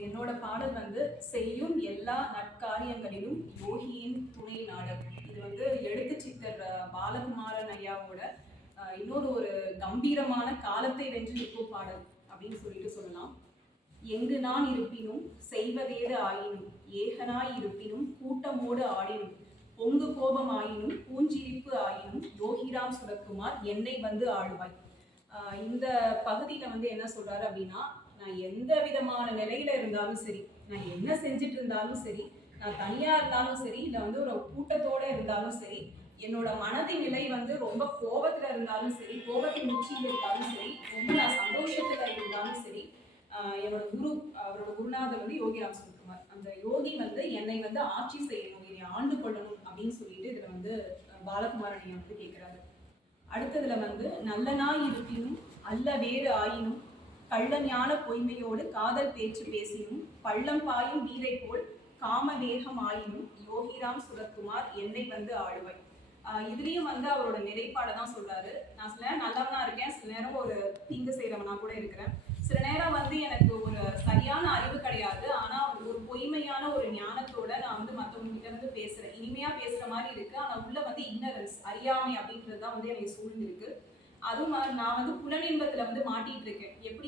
என்னோட பாடல் வந்து செய்யும் எல்லா நற்காரியங்களிலும் யோகியின் துணை நாடல் இது வந்து எழுத்து சித்தர் பாலகுமாரன் ஐயாவோட இன்னொரு ஒரு கம்பீரமான காலத்தை வென்று நிற்கும் பாடல் அப்படின்னு சொல்லிட்டு சொல்லலாம். எங்கு நான் இருப்பினும் செய்வதேது ஆயினும் ஏகனாய் இருப்பினும் கூட்டமோடு ஆடினும் பொங்கு கோபம் ஆயினும் பூஞ்சிரிப்பு ஆயினும் யோகிராம் சுரக்குமார் என்னை வந்து ஆளுவாய் இந்த பகுதியில வந்து என்ன சொல்றாரு அப்படின்னா நான் எந்த விதமான நிலையில இருந்தாலும் சரி நான் என்ன செஞ்சுட்டு இருந்தாலும் சரி நான் தனியா இருந்தாலும் சரி இல்ல வந்து ஒரு கூட்டத்தோட இருந்தாலும் சரி என்னோட மனதின் நிலை வந்து ரொம்ப கோபத்துல இருந்தாலும் சரி கோபத்தின் உச்சியில் இருந்தாலும் சரி ரொம்ப நான் சந்தோஷத்துல இருந்தாலும் சரி என்னோட குரு அவரோட குருநாதர் வந்து யோகிராம் சுரக்குமார் அந்த யோகி வந்து என்னை வந்து ஆட்சி செய்யணும் என்னை ஆண்டு கொள்ளணும் அப்படின்னு சொல்லிட்டு இதுல வந்து அஹ், வந்து கேட்கிறாரு அடுத்ததுல வந்து நல்லனாய் இருப்பினும் அல்ல வேறு ஆயினும் கள்ள ஞான பொய்மையோடு காதல் பேச்சு பேசியும் பள்ளம் பாயும் நீரை போல் காம வேகம் ஆயினும் யோகிராம் சுரத்குமார் என்னை வந்து ஆளுவை இதுலயும் வந்து அவரோட நிறைப்பாடை தான் சொல்றாரு. நான் சில நேரம் நல்லவனா இருக்கேன் சில நேரம் ஒரு தீங்கு செய்யறவனா கூட இருக்கிறேன். சில நேரம் வந்து எனக்கு ஒரு சரியான அறிவு கிடையாது. ஆனா ஒரு பொய்மையான ஒரு ஞானத்தோட நான் வந்து மத்தவங்க கிட்ட வந்து பேசுறேன். இனிமையா பேசுற மாதிரி இருக்கு. ஆனா உள்ள வந்து இக்னரன்ஸ் அறியாமை அப்படின்றது தான் வந்து எனக்கு சூழ்ந்து இருக்கு அதுவும் நான் வந்து புலனின்பத்துல வந்து மாட்டிட்டு இருக்கேன். எப்படின்னா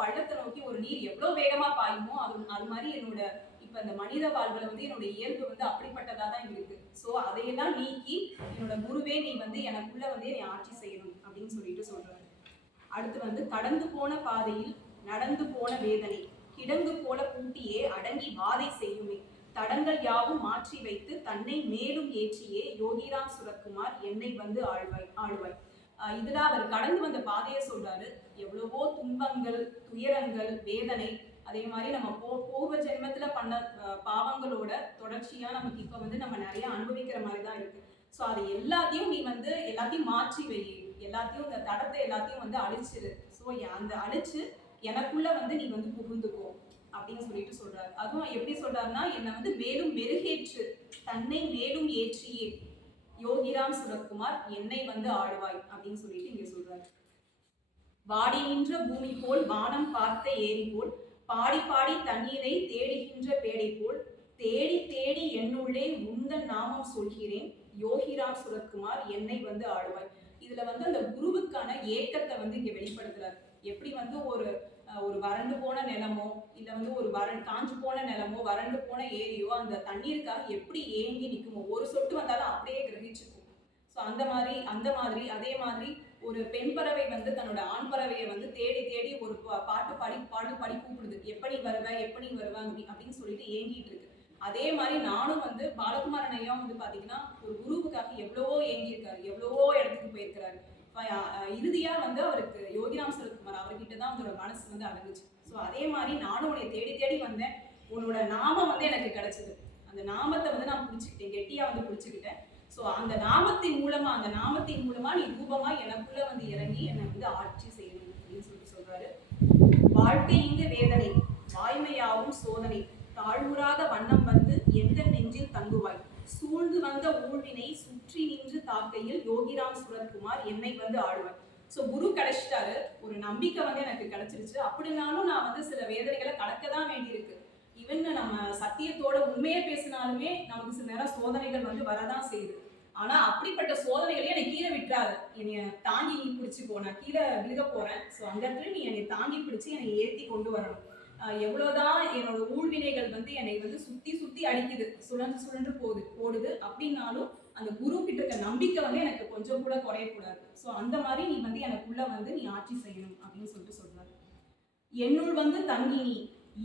பள்ளத்தை நோக்கி ஒரு நீர் எவ்வளவு வேகமா பாயுமோ அது அது மாதிரி என்னோட இப்ப இந்த மனித வாழ்வுல வந்து என்னோட இயல்பு வந்து அப்படிப்பட்டதா தான் இருக்கு. சோ அதையெல்லாம் நீக்கி என்னோட குருவே நீ வந்து எனக்குள்ள வந்து என்னை ஆட்சி செய்யணும் அப்படின்னு சொல்லிட்டு சொல்றாரு. அடுத்து வந்து கடந்து போன பாதையில் நடந்து போன வேதனை கிடங்கு போல பூட்டியே அடங்கி வாதை செய்யுமே. தடங்கள் யாவும் மாற்றி வைத்து தன்னை மேலும் ஏற்றியே யோகிராம் சுரக்குமார் என்னை வந்து ஆழ்வாய் ஆழ்வாய் இதுல அவர் கடந்து வந்த பாதையை சொல்றாரு. எவ்வளவோ துன்பங்கள் துயரங்கள் வேதனை அதே மாதிரி நம்ம போ பூர்வ ஜென்மத்துல பண்ண பாவங்களோட தொடர்ச்சியா நமக்கு இப்ப வந்து நம்ம நிறைய அனுபவிக்கிற மாதிரி தான் இருக்கு. ஸோ அது எல்லாத்தையும் நீ வந்து எல்லாத்தையும் மாற்றி வை. எல்லாத்தையும் இந்த தடத்தை எல்லாத்தையும் வந்து அழிச்சிரு. ஸோ அந்த அழிச்சு எனக்குள்ள வந்து நீ வந்து புகுந்துக்கோ அப்படின்னு சொல்லிட்டு சொல்றாரு. அதுவும் எப்படி சொல்றாருன்னா என்னை வந்து மேலும் மெருகேற்று தன்னை மேலும் ஏற்றியே. யோகிராம் சுரத்குமார் என்னை வந்து ஆடுவாய் அப்படின்னு சொல்லிட்டு இங்க சொல்றாரு. வாடி நின்ற பூமி போல் வானம் பார்த்த ஏரி போல் பாடி பாடி தண்ணீரை தேடுகின்ற பேடை போல் தேடி தேடி என்னுள்ளே உந்த நாமம் சொல்கிறேன் யோகிராம் சுரத்குமார் என்னை வந்து ஆடுவாய். இதுல வந்து அந்த குருவுக்கான ஏக்கத்தை வந்து இங்க வெளிப்படுத்துறாரு. எப்படி வந்து ஒரு ஒரு வறண்டு போன நிலமோ இல்ல வந்து ஒரு வறண்டு காஞ்சு போன நிலமோ வறண்டு போன ஏரியோ அந்த தண்ணீருக்காக எப்படி ஏங்கி நிற்குமோ ஒரு சொட்டு வந்தாலும் அப்படியே கிரகிச்சுக்கும். ஸோ அந்த மாதிரி அந்த மாதிரி அதே மாதிரி ஒரு பெண் பறவை வந்து தன்னோட ஆண் பறவையை வந்து தேடி தேடி ஒரு பா- பாட்டு பாடி பாடு பாடி கூப்பிடுது. எப்படி வருவ? எப்படி வருவ? அப்படி அப்படின்னு சொல்லிட்டு ஏங்கிட்டு இருக்கு. அதே மாதிரி நானும் வந்து பாலகுமாரன் ஐயா வந்து பாத்தீங்கன்னா ஒரு குருவுக்காக எவ்வளவோ ஏங்கியிருக்காரு. எவ்வளவோ இடத்துக்கு போயிருக்கிறாரு. இறுதியாக இறுதியா வந்து அவருக்கு யோகிராம் சரத்குமார் அவர்கிட்ட தான் அவரோட மனசு வந்து அடங்குச்சு. ஸோ அதே மாதிரி நானும் உன்னை தேடி தேடி வந்தேன். உன்னோட நாமம் வந்து எனக்கு கிடைச்சது. அந்த நாமத்தை வந்து நான் பிடிச்சிக்கிட்டேன் கெட்டியா வந்து பிடிச்சிக்கிட்டேன் ஸோ அந்த நாமத்தின் மூலமா அந்த நாமத்தின் மூலமா நீ ரூபமா எனக்குள்ள வந்து இறங்கி என்னை வந்து ஆட்சி செய்யணும் அப்படின்னு சொல்லிட்டு சொல்றாரு. வாழ்க்கை இங்கு வேதனை வாய்மையாவும் சோதனை. தாழ்வுறாத வண்ணம் வந்து எந்த நெஞ்சில் தங்குவாய்? சூழ்ந்து வந்த ஊழ்வினை சுற்றி நின்று தாக்கையில் யோகிராம் சுரத்குமார் என்னை வந்து ஆழ்வாய் ஸோ குரு கிடைச்சிட்டாரு. ஒரு நம்பிக்கை வந்து எனக்கு கிடைச்சிருச்சு. அப்படின்னாலும் நான் வந்து சில வேதனைகளை கடக்க தான் வேண்டியிருக்கு. ஈவன் நம்ம சத்தியத்தோட உண்மையை பேசினாலுமே நமக்கு சில நேரம் சோதனைகள் வந்து வரதான் செய்யுது. ஆனா அப்படிப்பட்ட சோதனைகளையும் என்னை கீழே விட்டுறாது என்னைய தாங்கி நீ பிடிச்சிக்கோ நான் கீழே விழுக போறேன். ஸோ அந்த நீ என்னை தாங்கி பிடிச்சி என்னை ஏற்றி கொண்டு வரணும். எவ்வளோதான் எவ்வளவுதான் என்னோட ஊழ்வினைகள் வந்து என்னை வந்து சுத்தி சுத்தி அடிக்குது சுழன்று சுழன்று போகுது ஓடுது அப்படின்னாலும் அந்த குரு கிட்ட இருக்க நம்பிக்கை வந்து எனக்கு கொஞ்சம் கூட குறையக்கூடாது ஸோ அந்த மாதிரி நீ வந்து எனக்குள்ள வந்து நீ ஆட்சி செய்யணும் அப்படின்னு சொல்லிட்டு சொல்றாரு. என்னுள் வந்து தங்கி நீ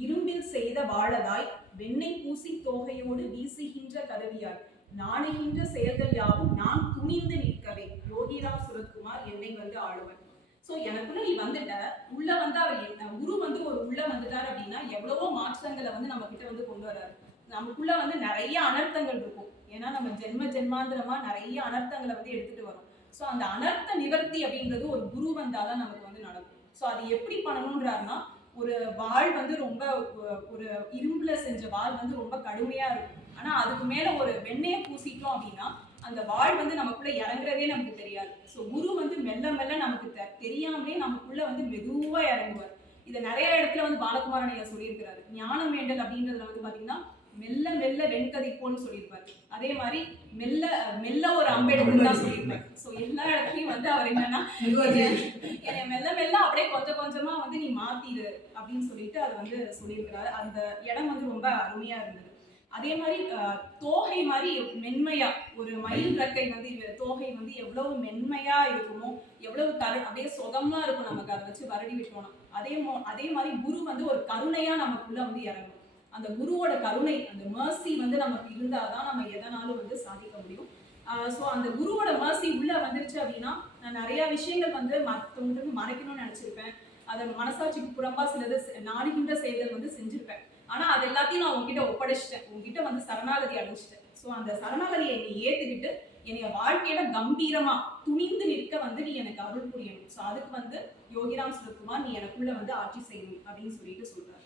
இரும்பில் செய்த வாழதாய் வெண்ணெய் பூசி தோகையோடு வீசுகின்ற கருவியாய் நாணுகின்ற செயல்கள் யாவும் நான் துணிந்து நிற்கவே. யோகிராம் சுரத்குமார் என்னை வந்து ஆளுவன் ஸோ எனக்குள்ள நீ வந்துட்ட உள்ள வந்து அவர் என்ன- குரு வந்து ஒரு உள்ள வந்துட்டார் அப்படின்னா எவ்வளவோ மாற்றங்களை வந்து நம்ம கிட்ட வந்து கொண்டு வர்றாரு நமக்குள்ள வந்து நிறைய அனர்த்தங்கள் இருக்கும். ஏன்னா நம்ம ஜென்ம ஜென்மாந்திரமா நிறைய அனர்த்தங்களை வந்து எடுத்துட்டு வரோம். ஸோ அந்த அனர்த்த நிவர்த்தி அப்படின்றது ஒரு குரு வந்தாதான் நமக்கு வந்து நடக்கும். ஸோ அது எப்படி பண்ணணும்ன்றாருன்னா ஒரு வாள் வந்து ரொம்ப ஒரு இரும்புல செஞ்ச வாள் வந்து ரொம்ப கடுமையா இருக்கும். ஆனா அதுக்கு மேல ஒரு வெண்ணெயை பூசிட்டோம் அப்படின்னா அந்த வாள் வந்து நமக்குள்ள இறங்குறதே நமக்கு தெரியாது. ஸோ குரு வந்து மெல்ல மெல்ல நமக்கு தெ- தெரியாமலே நமக்குள்ள வந்து மெதுவா இறங்குவார். இதை நிறைய இடத்துல வந்து பாலகுமாரன் ஐயா சொல்லியிருக்கிறாரு. ஞானம் வேண்டல் அப்படின்றதுல வந்து பாத்தீங்கன்னா மெல்ல மெல்ல வெண்கதிப்போன்னு சொல்லியிருப்பாரு. அதே மாதிரி மெல்ல மெல்ல ஒரு அம்பெடுத்து தான் சொல்லியிருப்பாரு. ஸோ எல்லா இடத்துலயும் வந்து அவர் என்னன்னா என்னை மெல்ல மெல்ல அப்படியே கொஞ்சம் கொஞ்சமா வந்து நீ மாத்திடு அப்படின்னு சொல்லிட்டு அது வந்து சொல்லியிருக்கிறாரு. அந்த இடம் வந்து ரொம்ப அருமையா இருந்தது. அதே மாதிரி தோகை மாதிரி மென்மையா ஒரு மயில் ரெக்கை வந்து தோகை வந்து எவ்வளவு மென்மையா இருக்குமோ எவ்வளவு கரு அப்படியே சுகமா இருக்கும் நமக்கு அதை வச்சு வருடி விட்டோம்னா. அதே மோ அதே மாதிரி குரு வந்து ஒரு கருணையா நமக்குள்ள வந்து இறங்கும். அந்த குருவோட கருணை அந்த mercy வந்து நமக்கு இருந்தாதான் நம்ம எதனாலும் வந்து சாதிக்க முடியும். ஸோ அந்த குருவோட mercy உள்ள வந்துருச்சு அப்படின்னா நான் நிறைய விஷயங்கள் வந்து மற்றவங்களுக்கு மறைக்கணும்னு நினைச்சிருப்பேன். அதை மனசாட்சிக்கு புறம்பா சிலது நாடுகின்ற செயல்கள் வந்து செஞ்சிருப்பேன். ஆனா அது எல்லாத்தையும் நான் உங்ககிட்ட ஒப்படைச்சிட்டேன். உங்ககிட்ட வந்து சரணாகதி அடைஞ்சிட்டேன். ஸோ அந்த சரணாகதியை என்னை ஏத்துக்கிட்டு என்னைய வாழ்க்கையில கம்பீரமா துணிந்து நிற்க வந்து நீ எனக்கு அருள் புரியணும். ஸோ அதுக்கு வந்து யோகிராம் சுரத்குமார் நீ எனக்குள்ள வந்து ஆட்சி செய்யணும் அப்படின்னு சொல்லிட்டு சொல்றாரு.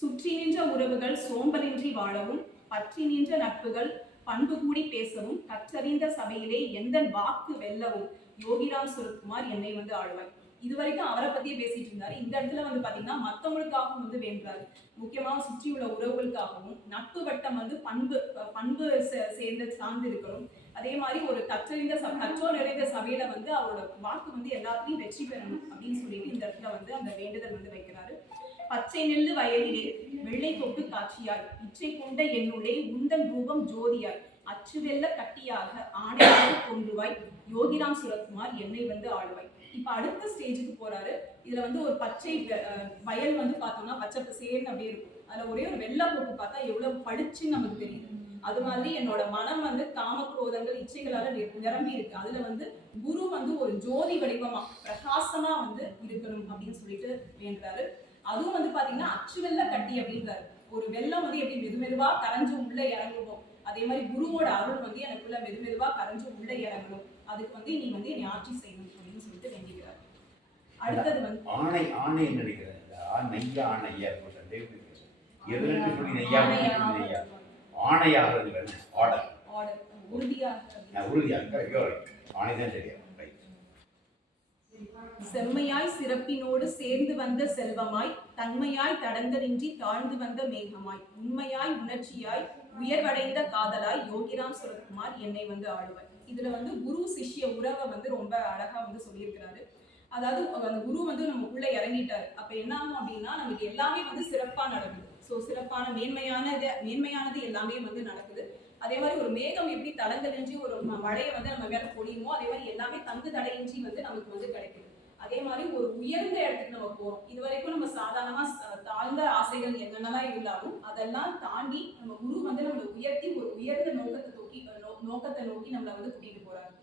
சுற்றி நின்ற உறவுகள் சோம்பலின்றி வாழவும் பற்றி நின்ற நட்புகள் பண்பு கூடி பேசவும் கற்றறிந்த சபையிலே எந்த வாக்கு வெல்லவும் யோகிராம் சுரத்குமார் என்னை வந்து ஆழ்வாய் இது வரைக்கும் அவரை பத்தியே பேசிட்டு இருந்தாரு. இந்த இடத்துல வந்து பாத்தீங்கன்னா மத்தவங்களுக்காகவும் வந்து வேண்டுறாரு. முக்கியமாக சுற்றியுள்ள உறவுகளுக்காகவும் நட்பு வட்டம் வந்து பண்பு பண்பு சே- சேர்ந்து சார்ந்து இருக்கணும். அதே மாதிரி ஒரு கற்றறிந்த ச- கற்றோர் நிறைந்த சபையில வந்து அவரோட வாக்கு வந்து எல்லாத்தையும் வெற்றி பெறணும் அப்படின்னு சொல்லிட்டு இந்த இடத்துல வந்து அந்த வேண்டுதல் வந்து வைக்கிறாரு. பச்சை நெல்லு வயலிலே வெள்ளை கொட்டு காட்சியாய் இச்சை கொண்ட என்னுள்ளே உந்தன் ரூபம் ஜோதியாய் அச்சுவெல்ல கட்டியாக ஆணையாக கொன்றுவாய் யோகிராம் சுரத்குமார் என்னை வந்து ஆளுவாய். இப்ப அடுத்த ஸ்டேஜுக்கு போறாரு. இதுல வந்து ஒரு பச்சை வயல் வந்து பார்த்தோம்னா பச்சை சேர்ந்து அப்படியே இருக்கும். அதுல ஒரே ஒரு வெள்ளை போட்டு பார்த்தா எவ்வளவு பளிச்சுன்னு நமக்கு தெரியுது. அது மாதிரி என்னோட மனம் வந்து காமக்ரோதங்கள் இச்சைகளால நிரம்பி இருக்கு. அதுல வந்து குரு வந்து ஒரு ஜோதி வடிவமா பிரகாசமா வந்து இருக்கணும் அப்படின்னு சொல்லிட்டு வேண்டுறாரு. அதுவும் வந்து பாத்தீங்கன்னா அச்சு வெள்ள கட்டி அப்படின்றாரு. ஒரு வெள்ளம் வந்து எப்படி மெது மெதுவா கரைஞ்சு உள்ள இறங்குவோம் அதே மாதிரி குருவோட அருள் வந்து எனக்குள்ள மெது மெதுவா கரைஞ்சு உள்ள இறங்கணும். அதுக்கு வந்து நீ வந்து என்னை ஆட்சி செய்யணும். சொல்லிட்டு அடுத்தது வந்து ஆணை ஆணை நினைக்கிறேன் ஆணையா சொல்லி ஆணையாகிறது ஆர்டர் உறுதியாக உறுதியாக ஆணை தான் தெரியும் செம்மையாய் சிறப்பினோடு சேர்ந்து வந்த செல்வமாய் தன்மையாய் தடங்கலின்றி தாழ்ந்து வந்த மேகமாய் உண்மையாய் உணர்ச்சியாய் உயர்வடைந்த காதலாய் யோகிராம் சுரத்குமார் என்னை வந்து ஆளுவாய் இதுல வந்து குரு சிஷ்ய உறவை வந்து ரொம்ப அழகா வந்து சொல்லியிருக்கிறாரு. அதாவது அந்த குரு வந்து நம்ம உள்ள இறங்கிட்டாரு. அப்ப என்ன ஆகும் அப்படின்னா நமக்கு எல்லாமே வந்து சிறப்பா நடக்குது. ஸோ சிறப்பான மேன்மையானது மேன்மையானது எல்லாமே வந்து நடக்குது. அதே மாதிரி ஒரு மேகம் எப்படி தளங்கலின்றி ஒரு மழையை வந்து நம்ம மேல பொழியுமோ அதே மாதிரி எல்லாமே தங்கு தடையின்றி வந்து நமக்கு வந்து கிடைக்குது. அதே மாதிரி ஒரு உயர்ந்த இடத்துக்கு நம்ம போறோம். இது வரைக்கும் நம்ம சாதாரணமா தாழ்ந்த ஆசைகள் என்னென்னலாம் இருந்தாலும் அதெல்லாம் தாண்டி நம்ம குரு வந்து நம்மளை உயர்த்தி ஒரு உயர்ந்த நோக்கத்தை நோக்கி நோக்கத்தை நோக்கி நம்மளை வந்து கூட்டிட்டு போறாரு.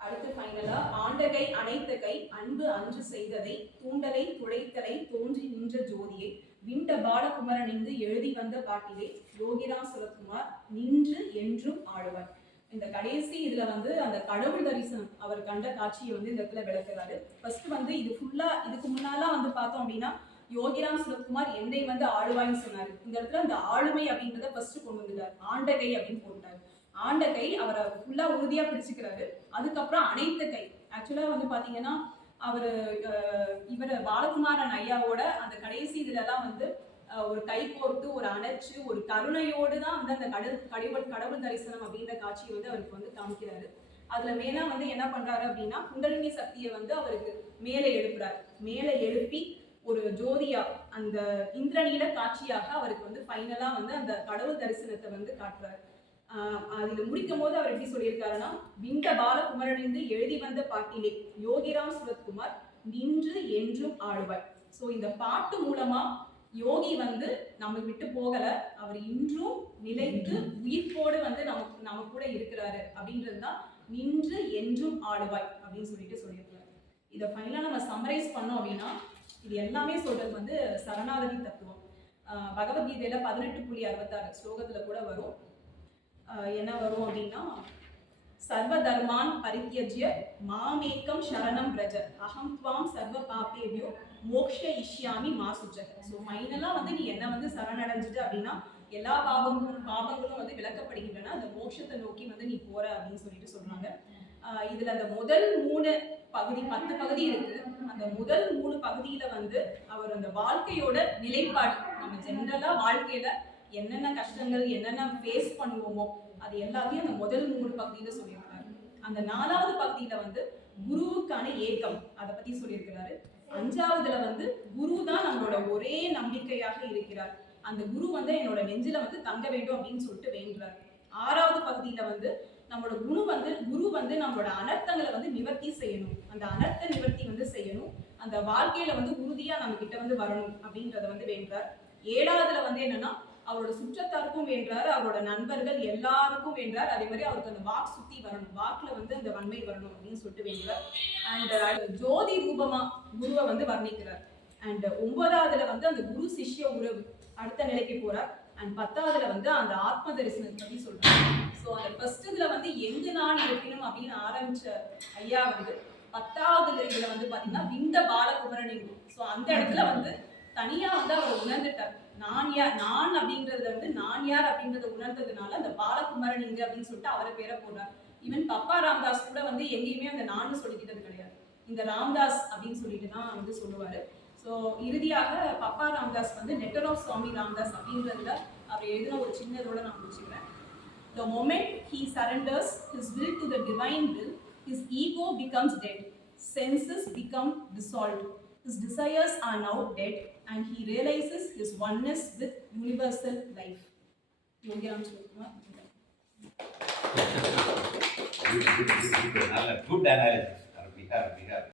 அடுத்து ஃபைனலா ஆண்டகை அனைத்த கை அன்பு அன்று செய்ததை தூண்டலை துடைத்தலை தோன்றி நின்ற ஜோதியை விண்ட பாலகுமரனிந்து எழுதி வந்த பாட்டிலே யோகிரா சுரத்குமார் நின்று என்றும் ஆடுவார். இந்த கடைசி இதுல வந்து அந்த கடவுள் தரிசனம் அவர் கண்ட காட்சியை வந்து இந்த இடத்துல விளக்குறாரு. ஃபர்ஸ்ட் வந்து இது ஃபுல்லா இதுக்கு முன்னாலாம் வந்து பார்த்தோம் அப்படின்னா யோகிராம் சிவகுமார் என்னை வந்து ஆளுவாய்ன்னு சொன்னார். இந்த இடத்துல அந்த ஆளுமை அப்படின்றத ஃபர்ஸ்ட் கொண்டு வந்துட்டார். ஆண்டகை அப்படின்னு போட்டார். ஆண்டகை அவரை ஃபுல்லா உறுதியா பிடிச்சுக்கிறாரு அதுக்கப்புறம் அனைத்து கை. ஆக்சுவலா வந்து பாத்தீங்கன்னா அவர் இவர் பாலகுமாரன் ஐயாவோட அந்த கடைசி இதுலலாம் வந்து ஒரு கை கோர்த்து ஒரு அணைச்சு ஒரு கருணையோடு தான் வந்து அந்த கடல் கடவுள் கடவுள் தரிசனம் அப்படின்ற காட்சியை வந்து அவருக்கு வந்து காமிக்கிறாரு. அதுல மேலா வந்து என்ன பண்றாரு அப்படின்னா குண்டலினி சக்தியை வந்து அவருக்கு மேலே எழுப்புறாரு. மேலே எழுப்பி ஒரு ஜோதியா அந்த இந்திரநீல காட்சியாக அவருக்கு வந்து ஃபைனலா வந்து அந்த கடவுள் தரிசனத்தை வந்து காட்டுறாரு. அதில் அதுல முடிக்கும் போது அவர் எப்படி சொல்லியிருக்காருன்னா விண்ட பாலகுமரனிந்து எழுதி வந்த பாட்டிலே யோகிராம் சுரத்குமார் நின்று என்றும் ஆடுவாய் ஸோ இந்த பாட்டு மூலமா யோகி வந்து நம்ம விட்டு போகல அவர் இன்றும் நிலைத்து உயிர்ப்போடு வந்து நமக்கு நம்ம கூட இருக்கிறாரு அப்படின்றது தான் நின்று என்றும் ஆடுவாய் அப்படின்னு சொல்லிட்டு சொல்லியிருக்காரு. இதை ஃபைனலாக நம்ம சம்மரைஸ் பண்ணோம் அப்படின்னா இது எல்லாமே சொல்றது வந்து சரணாகதி தத்துவம். பகவத்கீதையில பதினெட்டு புள்ளி அறுபத்தாறு ஸ்லோகத்துல கூட வரும். என்ன வரும் அப்படின்னா சர்வ தர்மான் பரித்தியஜ்ய மாமேக்கம் சரணம் பிரஜ. அகம் துவாம் சர்வ பாப்பேபியோ மோக்ஷ இஷ்யாமி மாசுஜக ஸோ ஃபைனலாக வந்து நீ என்ன வந்து சரணடைஞ்சிட்டு அப்படின்னா எல்லா பாபங்களும் பாபங்களும் வந்து விளக்கப்படுகின்றன. அந்த மோட்சத்தை நோக்கி வந்து நீ போற அப்படின்னு சொல்லிட்டு சொல்றாங்க. இதுல அந்த முதல் மூணு பகுதி பத்து பகுதி இருக்கு. அந்த முதல் மூணு பகுதியில வந்து அவர் அந்த வாழ்க்கையோட நிலைப்பாடு நம்ம ஜென்ரலா வாழ்க்கையில என்னென்ன கஷ்டங்கள் என்னென்ன ஃபேஸ் பண்ணுவோமோ அது எல்லாத்தையும் அந்த முதல் மூணு பகுதியில சொல்லியிருக்காரு அந்த நாலாவது பகுதியில வந்து குருவுக்கான ஏக்கம் அதை பத்தி சொல்லியிருக்கிறாரு. அஞ்சாவதுல வந்து குரு தான் நம்மளோட ஒரே நம்பிக்கையாக இருக்கிறார். அந்த குரு வந்து என்னோட நெஞ்சில வந்து தங்க வேண்டும் அப்படின்னு சொல்லிட்டு வேண்டுறார். ஆறாவது பகுதியில வந்து நம்மளோட குரு வந்து குரு வந்து நம்மளோட அனர்த்தங்களை வந்து நிவர்த்தி செய்யணும். அந்த அனர்த்த நிவர்த்தி வந்து செய்யணும். அந்த வாழ்க்கையில வந்து உறுதியா நம்ம கிட்ட வந்து வரணும் அப்படின்றத வந்து வேண்டார் ஏழாவதுல வந்து என்னன்னா அவரோட சுற்றத்தாருக்கும் வேண்டார் அவரோட நண்பர்கள் எல்லாருக்கும் வேண்டார் அதே மாதிரி அவருக்கு அந்த வாக் சுத்தி வரணும். வாக்குல வந்து அந்த வன்மை வரணும் அப்படின்னு சொல்லிட்டு வேண்டார் அண்ட் uh, ஜோதி ரூபமா குருவை வந்து வர்ணிக்கிறார். அண்ட் ஒன்பதாவதுல வந்து அந்த குரு சிஷ்ய உறவு அடுத்த நிலைக்கு போறார். அண்ட் பத்தாவதுல வந்து அந்த ஆத்ம தரிசனத்தை பத்தி சொல்றாரு. ஸோ அந்த ஃபர்ஸ்ட் இதில் வந்து எங்கு நான் இருக்கணும் அப்படின்னு ஆரம்பிச்ச ஐயா வந்து பத்தாவது இதில் வந்து பாத்தீங்கன்னா விந்த பாலகுமரனிங்கும் ஸோ அந்த இடத்துல வந்து தனியா வந்து அவர் உணர்ந்துட்டார். நான் யார் நான் அப்படின்றதுல வந்து நான் யார் அப்படின்றத உணர்ந்ததுனால அந்த பாலகுமரனிங்க அப்படின்னு சொல்லிட்டு அவரை பேரை போடுறார். ஈவன் பப்பா ராம்தாஸ் கூட வந்து எங்கேயுமே அந்த நான் சொல்லிக்கிட்டது கிடையாது. இந்த ராம்தாஸ் அப்படின்னு சொல்லிட்டு தான் வந்து சொல்லுவாரு. ஸோ இறுதியாக பப்பா ராம்தாஸ் வந்து லெட்டர் ஆஃப் சுவாமி ராம்தாஸ் அப்படின்றதுல அவர் எழுதின ஒரு சின்னதோட நான் முடிச்சுக்கிறேன். The moment he surrenders his will to the divine will, his ego becomes dead, senses become dissolved, his desires are now dead, and he realizes his oneness with universal life. Yogyam Good analysis. Bihar, Bihar.